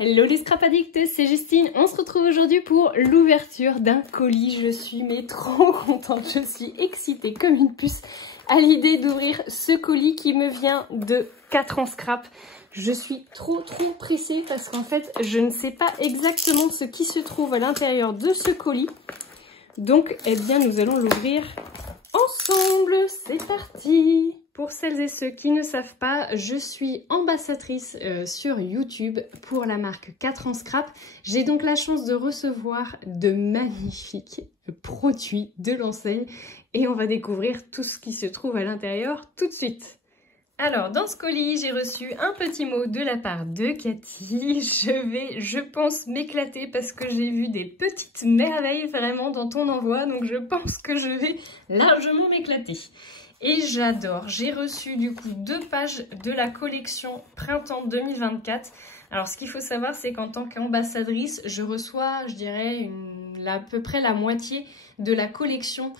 Hello les scrap addicts, c'est Justine. On se retrouve aujourd'hui pour l'ouverture d'un colis. Je suis trop contente, je suis excitée comme une puce à l'idée d'ouvrir ce colis qui me vient de 4 ans scrap. Je suis trop pressée parce qu'en fait je ne sais pas exactement ce qui se trouve à l'intérieur de ce colis. Donc eh bien nous allons l'ouvrir ensemble, c'est parti! Pour celles et ceux qui ne savent pas, je suis ambassadrice sur YouTube pour la marque 4 ans scrap. J'ai donc la chance de recevoir de magnifiques produits de l'enseigne et on va découvrir tout ce qui se trouve à l'intérieur tout de suite. Alors, dans ce colis, j'ai reçu un petit mot de la part de Cathy. Je vais, je pense, m'éclater parce que j'ai vu des petites merveilles vraiment dans ton envoi. Donc, je pense que je vais largement m'éclater. Et j'adore. J'ai reçu du coup 2 pages de la collection Printemps 2024. Alors, ce qu'il faut savoir, c'est qu'en tant qu'ambassadrice, je reçois, je dirais, à peu près la moitié de la collection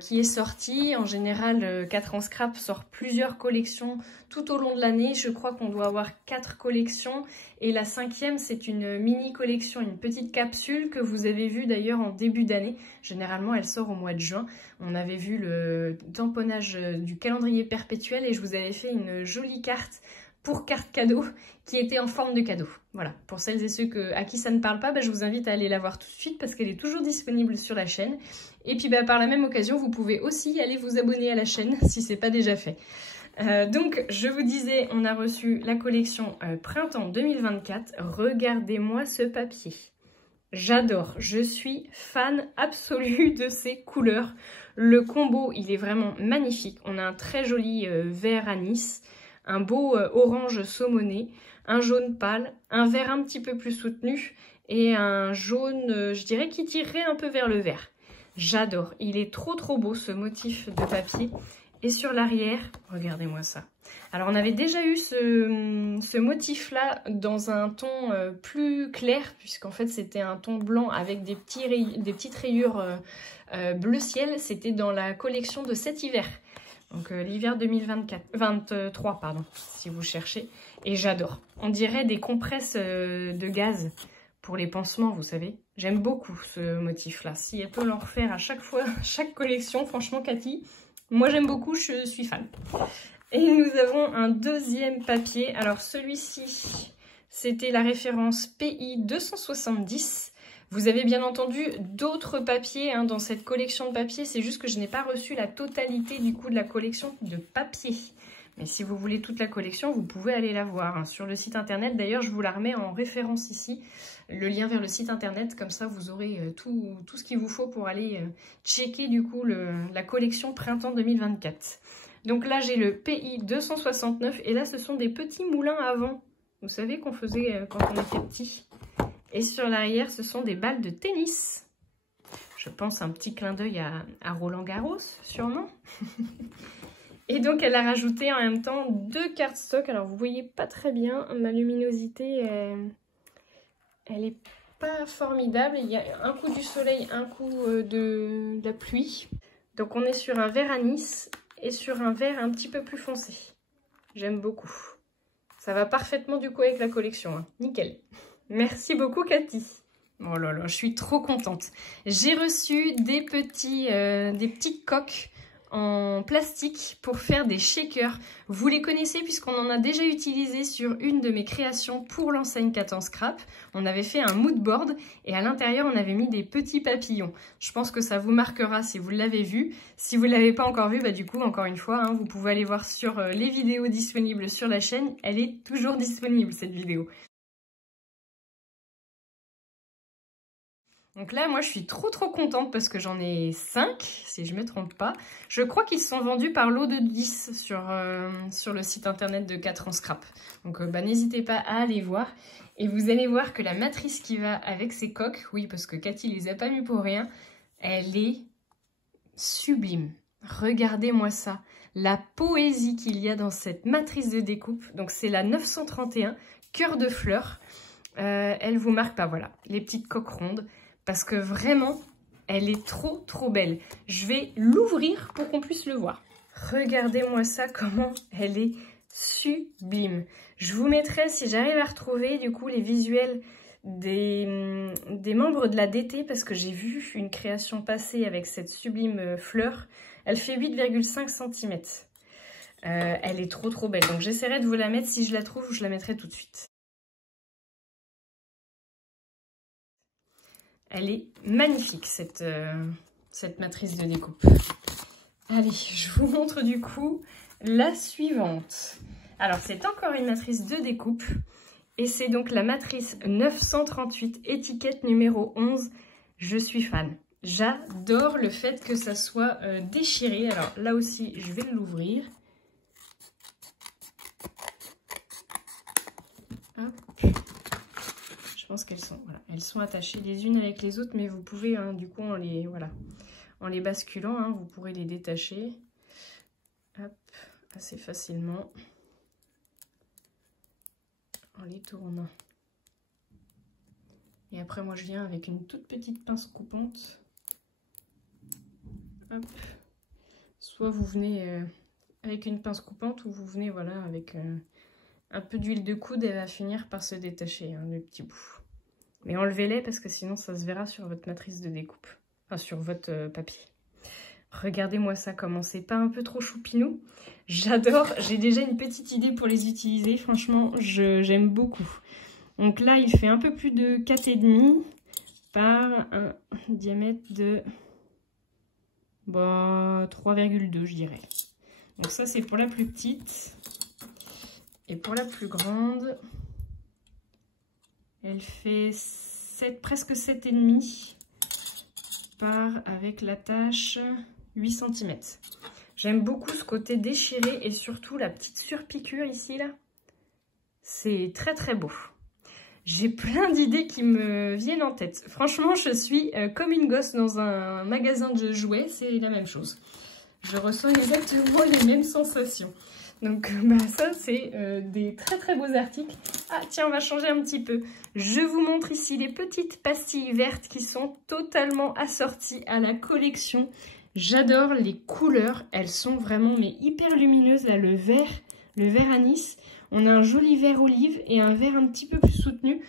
qui est sortie. En général, 4 ans scrap sort plusieurs collections tout au long de l'année. Je crois qu'on doit avoir 4 collections. Et la 5e, c'est une mini collection, une petite capsule que vous avez vue d'ailleurs en début d'année. Généralement, elle sort au mois de juin. On avait vu le tamponnage du calendrier perpétuel et je vous avais fait une jolie carte pour carte cadeau qui était en forme de cadeau. Voilà, pour celles et ceux à qui ça ne parle pas, je vous invite à aller la voir tout de suite parce qu'elle est toujours disponible sur la chaîne. Et puis par la même occasion, vous pouvez aussi aller vous abonner à la chaîne si ce n'est pas déjà fait. Donc, je vous disais, on a reçu la collection Printemps 2024. Regardez-moi ce papier. J'adore, je suis fan absolue de ces couleurs. Le combo, il est vraiment magnifique. On a un très joli vert anis, un beau orange saumoné, un jaune pâle, un vert un petit peu plus soutenu et un jaune, je dirais, qui tirerait un peu vers le vert. J'adore, il est trop beau ce motif de papier. Et sur l'arrière, regardez-moi ça. Alors on avait déjà eu ce motif-là dans un ton plus clair, puisqu'en fait c'était un ton blanc avec des petites rayures bleu ciel. C'était dans la collection de cet hiver. Donc l'hiver 2023, pardon, si vous cherchez. Et j'adore. On dirait des compresses de gaz pour les pansements, vous savez. J'aime beaucoup ce motif-là. Si elle peut l'en refaire à chaque fois, chaque collection, franchement Cathy, moi j'aime beaucoup, je suis fan. Et nous avons un deuxième papier. Alors celui-ci, c'était la référence PI 270. Vous avez bien entendu d'autres papiers dans cette collection de papiers. C'est juste que je n'ai pas reçu la totalité du coup de la collection de papier. Mais si vous voulez toute la collection, vous pouvez aller la voir sur le site internet. D'ailleurs, je vous la remets en référence ici. Le lien vers le site internet, comme ça vous aurez tout ce qu'il vous faut pour aller checker du coup la collection Printemps 2024. Donc là, j'ai le PI 269 et là, ce sont des petits moulins à vent. Vous savez qu'on faisait quand on était petit. Et sur l'arrière, ce sont des balles de tennis. Je pense un petit clin d'œil à Roland Garros, sûrement. Et donc, elle a rajouté en même temps 2 cardstock. Alors, vous voyez pas très bien, ma luminosité, elle est pas formidable. Il y a un coup du soleil, un coup de la pluie. Donc, on est sur un vert anis et sur un vert un petit peu plus foncé. J'aime beaucoup. Ça va parfaitement du coup avec la collection. Nickel. Merci beaucoup Cathy. Oh là là, je suis trop contente. J'ai reçu des petites coques en plastique pour faire des shakers. Vous les connaissez puisqu'on en a déjà utilisé sur une de mes créations pour l'enseigne 4 ans scrap. On avait fait un mood board et à l'intérieur on avait mis des petits papillons. Je pense que ça vous marquera si vous l'avez vu. Si vous ne l'avez pas encore vu, du coup encore une fois, vous pouvez aller voir sur les vidéos disponibles sur la chaîne. Elle est toujours disponible cette vidéo. Donc là, moi, je suis trop contente parce que j'en ai 5, si je ne me trompe pas. Je crois qu'ils sont vendus par lot de 10 sur le site internet de 4 ans scrap. Donc, n'hésitez pas à aller voir. Et vous allez voir que la matrice qui va avec ces coques, oui, parce que Cathy les a pas mis pour rien, elle est sublime. Regardez-moi ça. La poésie qu'il y a dans cette matrice de découpe. Donc, c'est la 931, cœur de fleurs. Elle vous marque pas, voilà, les petites coques rondes. Parce que vraiment, elle est trop belle. Je vais l'ouvrir pour qu'on puisse le voir. Regardez-moi ça, comment elle est sublime. Je vous mettrai, si j'arrive à retrouver du coup les visuels des membres de la DT, parce que j'ai vu une création passer avec cette sublime fleur. Elle fait 8,5 cm. Elle est trop belle. Donc j'essaierai de vous la mettre. Si je la trouve, je la mettrai tout de suite. Elle est magnifique, cette matrice de découpe. Allez, je vous montre du coup la suivante. Alors, c'est encore une matrice de découpe. Et c'est donc la matrice 938, étiquette numéro 11. Je suis fan. J'adore le fait que ça soit déchiré. Alors là aussi, je vais l'ouvrir. Je pense qu'elles sont, voilà, elles sont attachées les unes avec les autres, mais vous pouvez, hein, du coup, en les basculant, hein, vous pourrez les détacher. Hop, assez facilement. En les tournant. Et après, moi, je viens avec une toute petite pince coupante. Hop. Soit vous venez avec une pince coupante, ou vous venez, voilà, avec un peu d'huile de coude, elle va finir par se détacher, hein, le petit bout. Mais enlevez-les parce que sinon ça se verra sur votre matrice de découpe. Enfin, sur votre papier. Regardez-moi ça, comment c'est pas un peu trop choupinou. J'adore, j'ai déjà une petite idée pour les utiliser. Franchement, j'aime beaucoup. Donc là, il fait un peu plus de 4,5 par un diamètre de 3,2, je dirais. Donc ça, c'est pour la plus petite. Et pour la plus grande, elle fait presque 7,5 par, avec l'attache, 8 cm. J'aime beaucoup ce côté déchiré et surtout la petite surpiqûre ici, là. C'est très beau. J'ai plein d'idées qui me viennent en tête. Franchement, je suis comme une gosse dans un magasin de jouets, c'est la même chose. Je ressens exactement les mêmes sensations. Donc ça, c'est des très beaux articles. Ah tiens, on va changer un petit peu. Je vous montre ici les petites pastilles vertes qui sont totalement assorties à la collection. J'adore les couleurs, elles sont vraiment mais hyper lumineuses. Là, le vert anis. On a un joli vert olive et un vert un petit peu plus soutenu.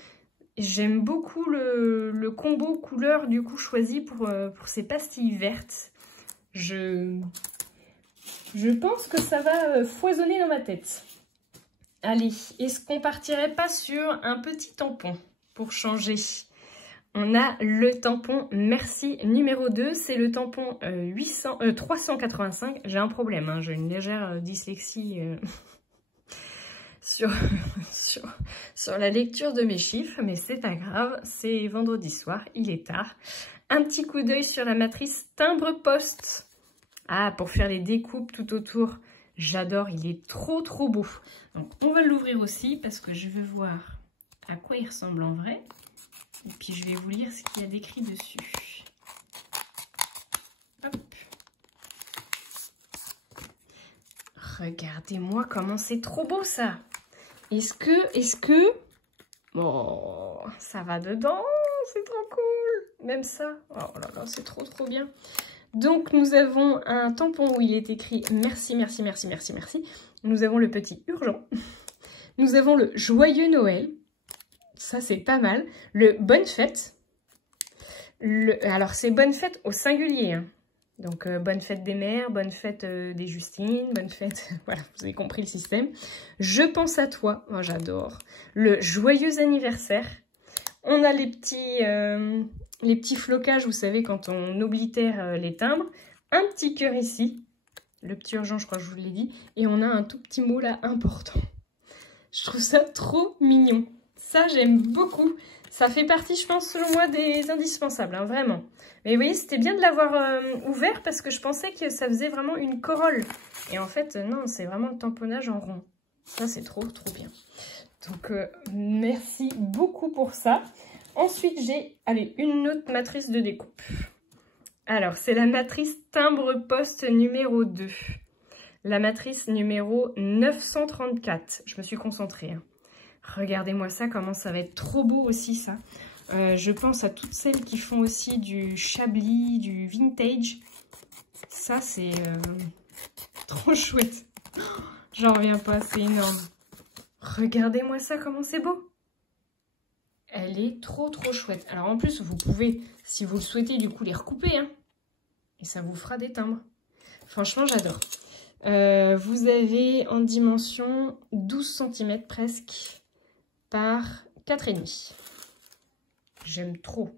J'aime beaucoup le combo couleur du coup choisi pour ces pastilles vertes. Je pense que ça va foisonner dans ma tête. Allez, est-ce qu'on partirait pas sur un petit tampon pour changer? On a le tampon Merci numéro 2. C'est le tampon 385. J'ai un problème, hein, j'ai une légère dyslexie sur la lecture de mes chiffres. Mais c'est pas grave, c'est vendredi soir, il est tard. Un petit coup d'œil sur la matrice timbre-poste. Ah, pour faire les découpes tout autour, j'adore, il est trop beau. Donc, on va l'ouvrir aussi parce que je veux voir à quoi il ressemble en vrai. Et puis, je vais vous lire ce qu'il y a d'écrit dessus. Hop. Regardez-moi comment c'est trop beau, ça. Est-ce que... Oh, ça va dedans, c'est trop cool. Même ça, oh là là, c'est trop bien. Donc, nous avons un tampon où il est écrit « Merci, merci, merci, merci, merci ». Nous avons le petit urgent. Nous avons le joyeux Noël. Ça, c'est pas mal. Le bonne fête. Alors, c'est bonne fête au singulier. Hein. Donc, bonne fête des mères, bonne fête des Justines, bonne fête... Voilà, vous avez compris le système. Je pense à toi. Oh, j'adore. Le joyeux anniversaire. On a les petits flocages, vous savez, quand on oblitère les timbres. Un petit cœur ici. Le petit urgent, je crois que je vous l'ai dit. Et on a un tout petit mot là, important. Je trouve ça trop mignon. Ça, j'aime beaucoup. Ça fait partie, je pense, selon moi, des indispensables, hein, vraiment. Mais vous voyez, c'était bien de l'avoir ouvert parce que je pensais que ça faisait vraiment une corolle. Et en fait, non, c'est vraiment le tamponnage en rond. Ça, c'est trop bien. Donc, merci beaucoup pour ça. Ensuite, j'ai une autre matrice de découpe. Alors, c'est la matrice timbre-poste numéro 2. La matrice numéro 934. Je me suis concentrée. Hein. Regardez-moi ça, comment ça va être trop beau aussi, ça. Je pense à toutes celles qui font aussi du chablis, du vintage. Ça, c'est trop chouette. J'en reviens pas, c'est énorme. Regardez-moi ça, comment c'est beau. Elle est trop chouette. Alors en plus, vous pouvez, si vous le souhaitez, du coup les recouper. Hein, et ça vous fera des timbres. Franchement, j'adore. Vous avez en dimension 12 cm presque par 4,5. J'aime trop.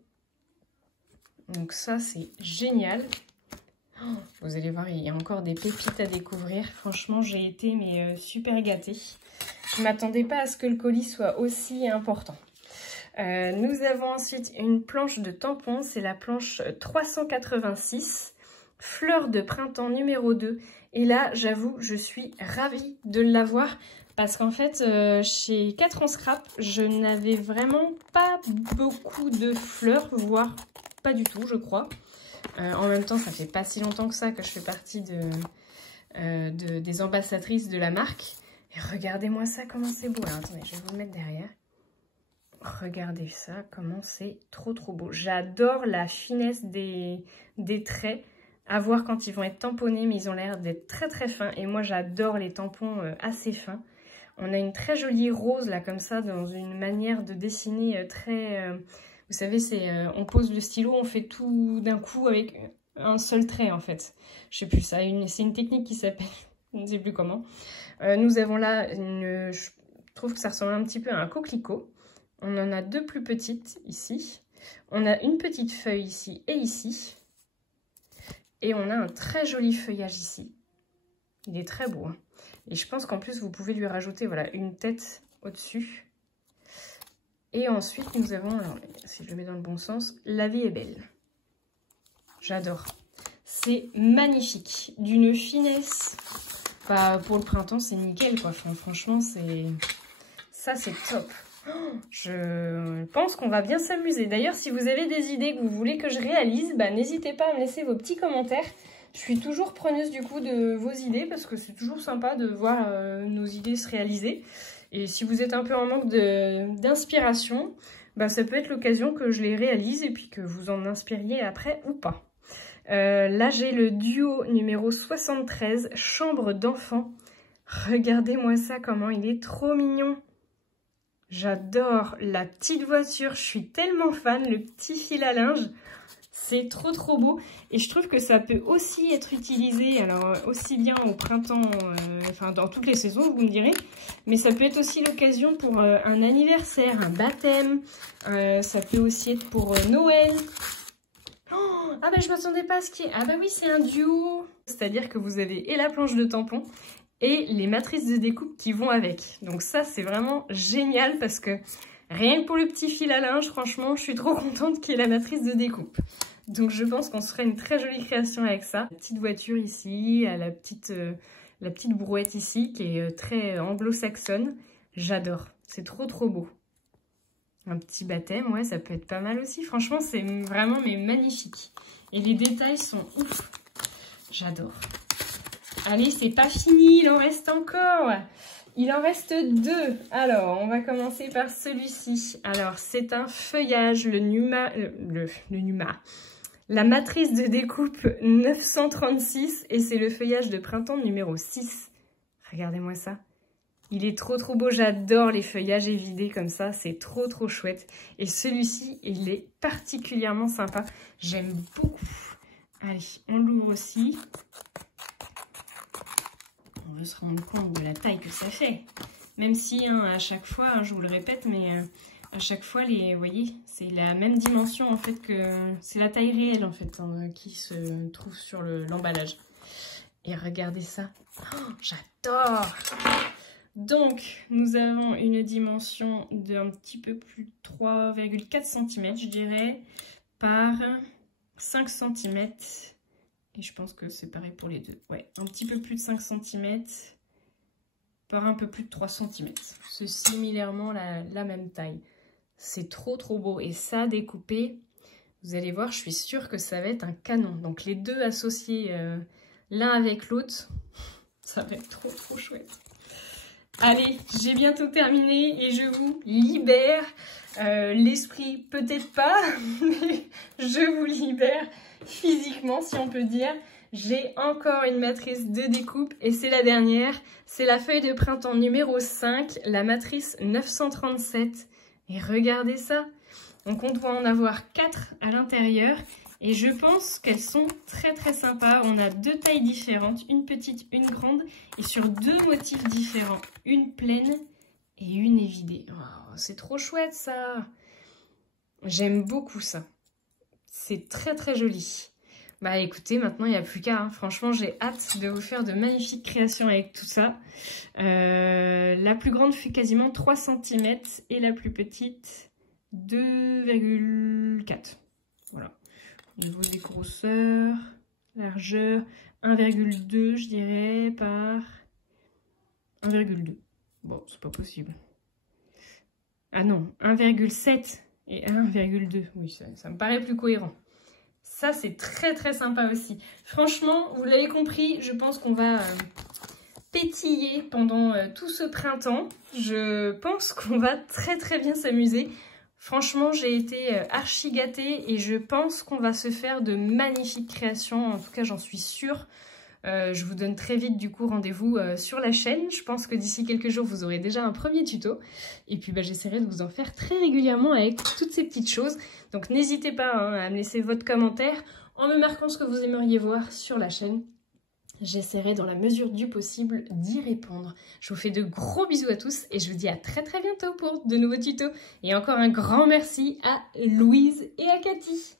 Donc ça, c'est génial. Oh, vous allez voir, il y a encore des pépites à découvrir. Franchement, j'ai été super gâtée. Je ne m'attendais pas à ce que le colis soit aussi important. Nous avons ensuite une planche de tampons. C'est la planche 386. Fleur de printemps numéro 2. Et là, j'avoue, je suis ravie de l'avoir. Parce qu'en fait, chez 4 en scrap, je n'avais vraiment pas beaucoup de fleurs, voire pas du tout, je crois. En même temps, ça fait pas si longtemps que ça que je fais partie des ambassadrices de la marque. Et regardez-moi ça, comment c'est beau. Alors, attendez, je vais vous le mettre derrière. Regardez ça, comment c'est trop beau. J'adore la finesse des traits. À voir quand ils vont être tamponnés, mais ils ont l'air d'être très fins. Et moi, j'adore les tampons assez fins. On a une très jolie rose, là, comme ça, dans une manière de dessiner très... vous savez, on pose le stylo, on fait tout d'un coup avec un seul trait, en fait. Je sais plus, c'est une technique qui s'appelle... je ne sais plus comment. Nous avons là, je trouve que ça ressemble un petit peu à un coquelicot. On en a 2 plus petites, ici. On a une petite feuille ici et ici. Et on a un très joli feuillage ici. Il est très beau. Hein. Et je pense qu'en plus, vous pouvez lui rajouter voilà, une tête au-dessus. Et ensuite, nous avons, alors, si je le mets dans le bon sens, La vie est belle. J'adore. C'est magnifique. D'une finesse. Bah, pour le printemps, c'est nickel, quoi. Enfin, franchement, ça, c'est top. Je pense qu'on va bien s'amuser. D'ailleurs, si vous avez des idées que vous voulez que je réalise, bah, n'hésitez pas à me laisser vos petits commentaires. Je suis toujours preneuse du coup de vos idées parce que c'est toujours sympa de voir nos idées se réaliser. Et si vous êtes un peu en manque d'inspiration, bah, ça peut être l'occasion que je les réalise et puis que vous en inspiriez après ou pas. Là, j'ai le duo numéro 73, chambre d'enfant. Regardez-moi ça, comment il est trop mignon. J'adore la petite voiture, je suis tellement fan, le petit fil à linge, c'est trop beau. Et je trouve que ça peut aussi être utilisé, alors aussi bien au printemps, enfin dans toutes les saisons, vous me direz, mais ça peut être aussi l'occasion pour un anniversaire, un baptême, ça peut aussi être pour Noël. Oh, ah bah je m'attendais pas à ce qu'il y ait... Ah bah oui, c'est un duo, c'est-à-dire que vous avez et la planche de tampons, et les matrices de découpe qui vont avec. Donc ça, c'est vraiment génial parce que rien que pour le petit fil à linge, franchement, je suis trop contente qu'il y ait la matrice de découpe. Donc je pense qu'on se ferait une très jolie création avec ça. La petite voiture ici, la petite brouette ici qui est très anglo-saxonne. J'adore, c'est trop beau. Un petit baptême, ouais, ça peut être pas mal aussi. Franchement, c'est vraiment magnifique. Et les détails sont ouf. J'adore. Allez, c'est pas fini, il en reste encore. Il en reste 2. Alors, on va commencer par celui-ci. Alors, c'est un feuillage, le Numa. La matrice de découpe 936 et c'est le feuillage de printemps numéro 6. Regardez-moi ça. Il est trop beau, j'adore les feuillages évidés comme ça, c'est trop chouette. Et celui-ci, il est particulièrement sympa, j'aime beaucoup. Allez, on l'ouvre aussi. On va se rendre compte de la taille que ça fait. Même si hein, à chaque fois, hein, je vous le répète, mais à chaque fois, vous voyez, c'est la même dimension en fait que... C'est la taille réelle en fait hein, qui se trouve sur l'emballage. Et regardez ça. Oh, j'adore! Donc, nous avons une dimension d'un petit peu plus de 3,4 cm, je dirais, par 5 cm. Et je pense que c'est pareil pour les deux. Ouais, un petit peu plus de 5 cm par un peu plus de 3 cm. C'est similairement la même taille. C'est trop beau. Et ça, découpé, vous allez voir, je suis sûre que ça va être un canon. Donc les deux associés l'un avec l'autre, ça va être trop chouette. Allez, j'ai bientôt terminé et je vous libère. L'esprit, peut-être pas, mais je vous libère physiquement, si on peut dire. J'ai encore une matrice de découpe et c'est la dernière. C'est la feuille de printemps numéro 5, la matrice 937. Et regardez ça. Donc on doit en avoir 4 à l'intérieur. Et je pense qu'elles sont très très sympas. On a 2 tailles différentes, une petite, une grande. Et sur 2 motifs différents, une pleine et une évidée. Oh, c'est trop chouette ça. J'aime beaucoup ça. C'est très très joli. Bah écoutez, maintenant il n'y a plus qu'à. Franchement, j'ai hâte de vous faire de magnifiques créations avec tout ça. La plus grande fait quasiment 3 cm et la plus petite 2,4. Voilà. Au niveau des grosseurs, largeur, 1,2 je dirais par 1,2. Bon, c'est pas possible. Ah non, 1,7 et 1,2. Oui, ça me paraît plus cohérent. Ça, c'est très très sympa aussi. Franchement, vous l'avez compris, je pense qu'on va pétiller pendant tout ce printemps. Je pense qu'on va très très bien s'amuser. Franchement, j'ai été archi gâtée et je pense qu'on va se faire de magnifiques créations. En tout cas, j'en suis sûre. Je vous donne très vite du coup rendez-vous sur la chaîne. Je pense que d'ici quelques jours, vous aurez déjà un premier tuto. Et puis j'essaierai de vous en faire très régulièrement avec toutes ces petites choses. Donc n'hésitez pas à me laisser votre commentaire en me marquant ce que vous aimeriez voir sur la chaîne. J'essaierai dans la mesure du possible d'y répondre. Je vous fais de gros bisous à tous et je vous dis à très très bientôt pour de nouveaux tutos. Et encore un grand merci à Louise et à Cathy.